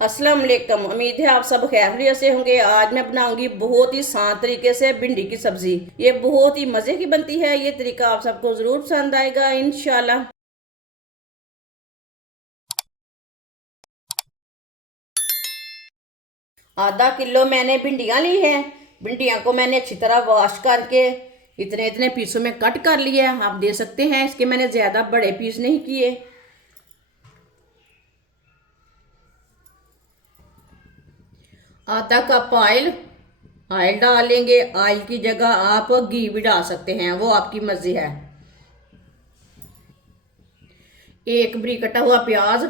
अस्सलाम वालेकुम। उम्मीद है आप सब खैरियत से होंगे। आज मैं बनाऊंगी बहुत ही आसान तरीके से भिंडी की सब्जी। ये बहुत ही मज़े की बनती है। ये तरीका आप सबको ज़रूर पसंद आएगा इंशाल्लाह। आधा किलो मैंने भिंडियाँ ली हैं। भिंडियाँ को मैंने अच्छी तरह वॉश करके इतने इतने पीसों में कट कर लिया है। आप देख सकते हैं इसके मैंने ज़्यादा बड़े पीस नहीं किए। आधा कप ऑयल डालेंगे। ऑयल की जगह आप घी भी डाल सकते हैं, वो आपकी मर्जी है। एक बारीक कटा हुआ प्याज,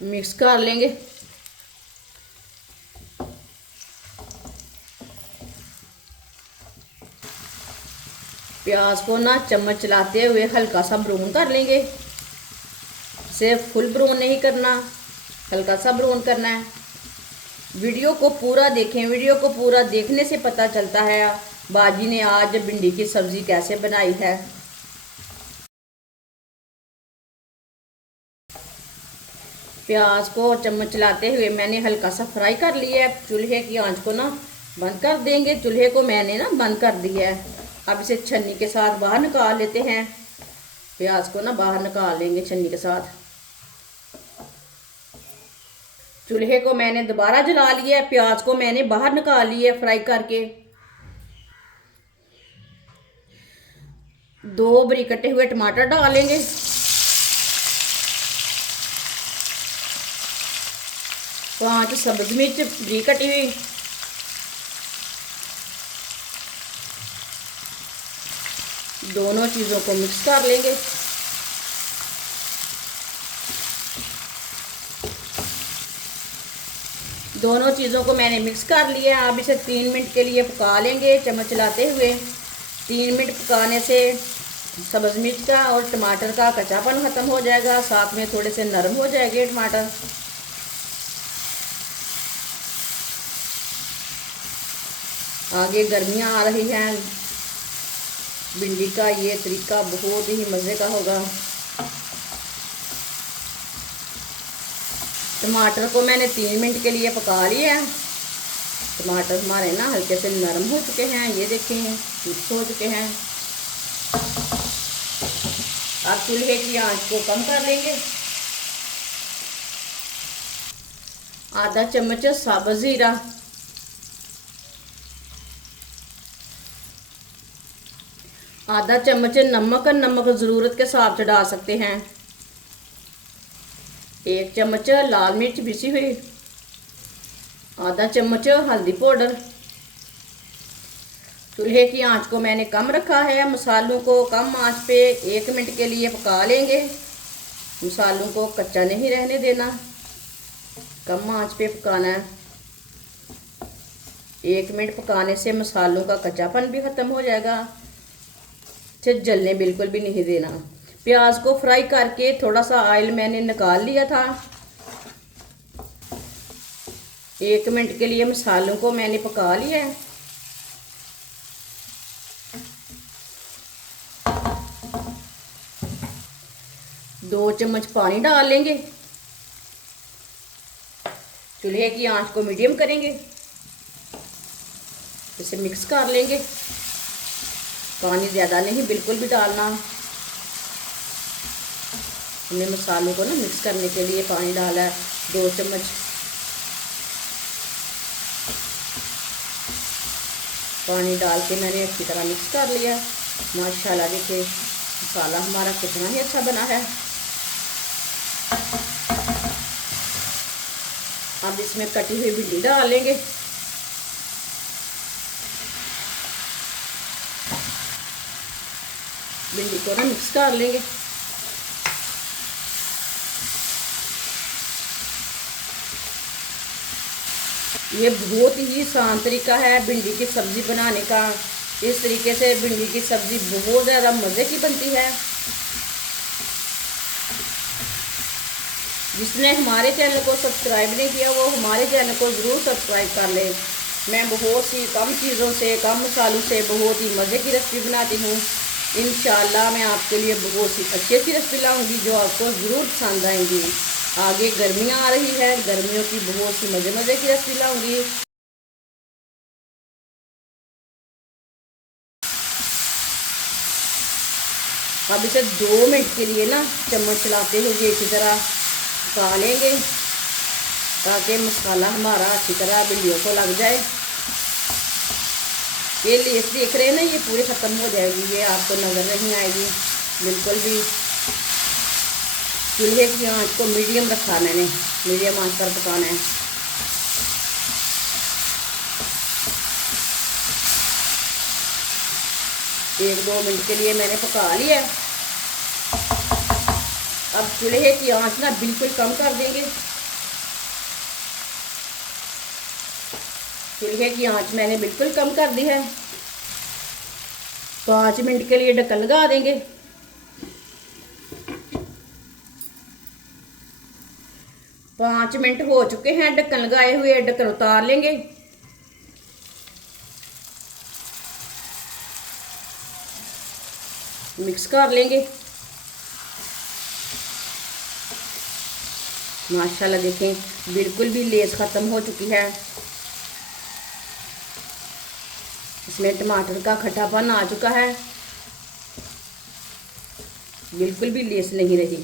मिक्स कर लेंगे। प्याज को ना चम्मच चलाते हुए हल्का सा ब्राउन कर लेंगे। सिर्फ फुल ब्राउन नहीं करना, हल्का सा ब्राउन करना है। वीडियो को पूरा देखें। वीडियो को पूरा देखने से पता चलता है बाजी ने आज भिंडी की सब्जी कैसे बनाई है। प्याज को चम्मच चलाते हुए मैंने हल्का सा फ्राई कर लिया है। चूल्हे की आंच को ना बंद कर देंगे। चूल्हे को मैंने ना बंद कर दिया है। अब इसे छन्नी के साथ बाहर निकाल लेते हैं। प्याज को ना बाहर निकाल लेंगे छन्नी के साथ। चूल्हे को मैंने दोबारा जला लिया है। प्याज को मैंने बाहर निकाल लिया है फ्राई करके। दो बारीक कटे हुए टमाटर डालेंगे। पांच सब्ज मिर्च बारीक कटी हुई। दोनों चीज़ों को मिक्स कर लेंगे। दोनों चीज़ों को मैंने मिक्स कर लिया। अब इसे 3 मिनट के लिए पका लेंगे चम्मच चलाते हुए। 3 मिनट पकाने से सब्ज़ मिर्च का और टमाटर का कच्चापन ख़त्म हो जाएगा, साथ में थोड़े से नरम हो जाएंगे टमाटर। आगे गर्मियाँ आ रही हैं, भिंडी का ये तरीका बहुत ही मज़े का होगा। टमाटर को मैंने 3 मिनट के लिए पका लिया है। टमाटर हमारे ना हल्के से नरम हो चुके हैं, ये देखें मिक्स हो चुके हैं। अब चूल्हे की आंच को कम कर लेंगे। आधा चम्मच साबुत ज़ीरा, आधा चम्मच नमक। नमक ज़रूरत के हिसाब से डाल सकते हैं। 1 चम्मच लाल मिर्च पिसी हुई, आधा चम्मच हल्दी पाउडर। चूल्हे की आंच को मैंने कम रखा है। मसालों को कम आंच पे 1 मिनट के लिए पका लेंगे। मसालों को कच्चा नहीं रहने देना, कम आंच पे पकाना है। 1 मिनट पकाने से मसालों का कच्चापन भी ख़त्म हो जाएगा। इसे जलने बिल्कुल भी नहीं देना। प्याज को फ्राई करके थोड़ा सा ऑयल मैंने निकाल लिया था। 1 मिनट के लिए मसालों को मैंने पका लिया है। दो चम्मच पानी डाल लेंगे। चूल्हे की आंच को मीडियम करेंगे। इसे मिक्स कर लेंगे। पानी ज़्यादा नहीं बिल्कुल भी डालना। हमने मसालों को ना मिक्स करने के लिए पानी डाला है 2 चम्मच। पानी डाल के मैंने अच्छी तरह मिक्स कर लिया। माशाल्लाह देखिए मसाला हमारा कितना ही अच्छा बना है। अब इसमें कटी हुई भिंडी डालेंगे। भिंडी को ना मिक्स कर लेंगे। ये बहुत ही आसान तरीका है भिंडी की सब्ज़ी बनाने का। इस तरीके से भिंडी की सब्ज़ी बहुत ज़्यादा मज़े की बनती है। जिसने हमारे चैनल को सब्सक्राइब नहीं किया वो हमारे चैनल को ज़रूर सब्सक्राइब कर ले। मैं बहुत सी कम चीज़ों से, कम मसालों से बहुत ही मज़े की रेसिपी बनाती हूँ। इंशाल्लाह मैं आपके लिए बहुत सी अच्छी अच्छी रेसिपी लाऊंगी जो आपको ज़रूर पसंद आएंगी। आगे गर्मियाँ आ रही है, गर्मियों की बहुत सी मज़े मज़े की रेसिपी लाऊंगी। अब इसे 2 मिनट के लिए ना चम्मच चलाते हुए इसी तरह पका लेंगे ताकि मसाला हमारा अच्छी तरह भिंडियों को लग जाए। ये लेस देख रहे हैं ना, ये पूरी ख़त्म हो जाएगी, ये आपको नज़र नहीं आएगी बिल्कुल भी। चूल्हे की आंच को मीडियम रखा मैंने, मीडियम आंच पर पकाना है। एक 2 मिनट के लिए मैंने पका लिया। अब चूल्हे की आंच ना बिल्कुल कम कर देंगे। चूल्हे की आंच मैंने बिल्कुल कम कर दी है। 5 मिनट के लिए ढक्कन लगा देंगे। 5 मिनट हो चुके हैं ढक्कन लगाए हुए, ढक्कन उतार लेंगे। मिक्स कर लेंगे। माशाल्लाह देखें बिल्कुल भी लेस ख़त्म हो चुकी है। इसमें टमाटर का खट्टापन आ चुका है, बिल्कुल भी लेस नहीं रही।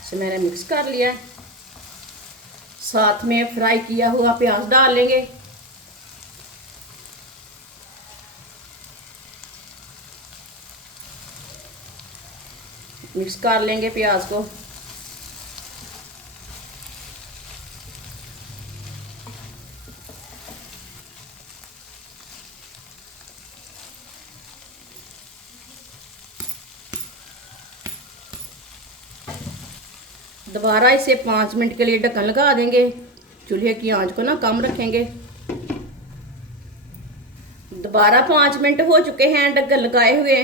इसे मैंने मिक्स कर लिया है। साथ में फ्राई किया हुआ प्याज डाल लेंगे। मिक्स कर लेंगे प्याज को। दोबारा इसे 5 मिनट के लिए ढक्कन लगा देंगे। चूल्हे की आंच को ना कम रखेंगे। दोबारा 5 मिनट हो चुके हैं ढक्कन लगाए हुए,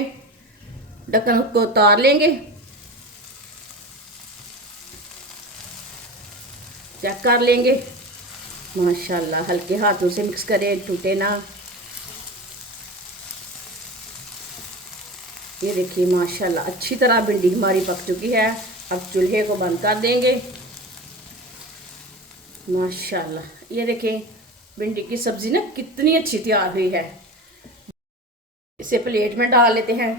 ढक्कन को उतार लेंगे। चेक कर लेंगे। माशाल्लाह हल्के हाथों से मिक्स करें, टूटे ना। ये देखिए माशाल्लाह अच्छी तरह भिंडी हमारी पक चुकी है। अब चूल्हे को बंद कर देंगे। माशाल्लाह ये देखें भिंडी की सब्जी ना कितनी अच्छी तैयार हुई है। इसे प्लेट में डाल लेते हैं।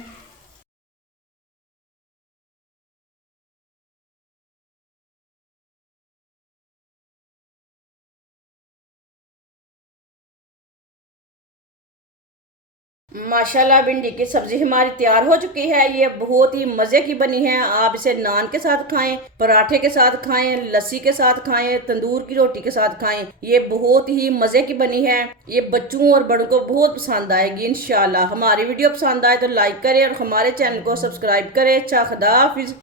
माशाल्लाह भिंडी की सब्जी हमारी तैयार हो चुकी है। ये बहुत ही मज़े की बनी है। आप इसे नान के साथ खाएं, पराठे के साथ खाएं, लस्सी के साथ खाएं, तंदूर की रोटी के साथ खाएं। ये बहुत ही मज़े की बनी है। ये बच्चों और बड़ों को बहुत पसंद आएगी इंशाल्लाह। हमारी वीडियो पसंद आए तो लाइक करें और हमारे चैनल को सब्सक्राइब करें। अच्छा खुदा हाफिज़।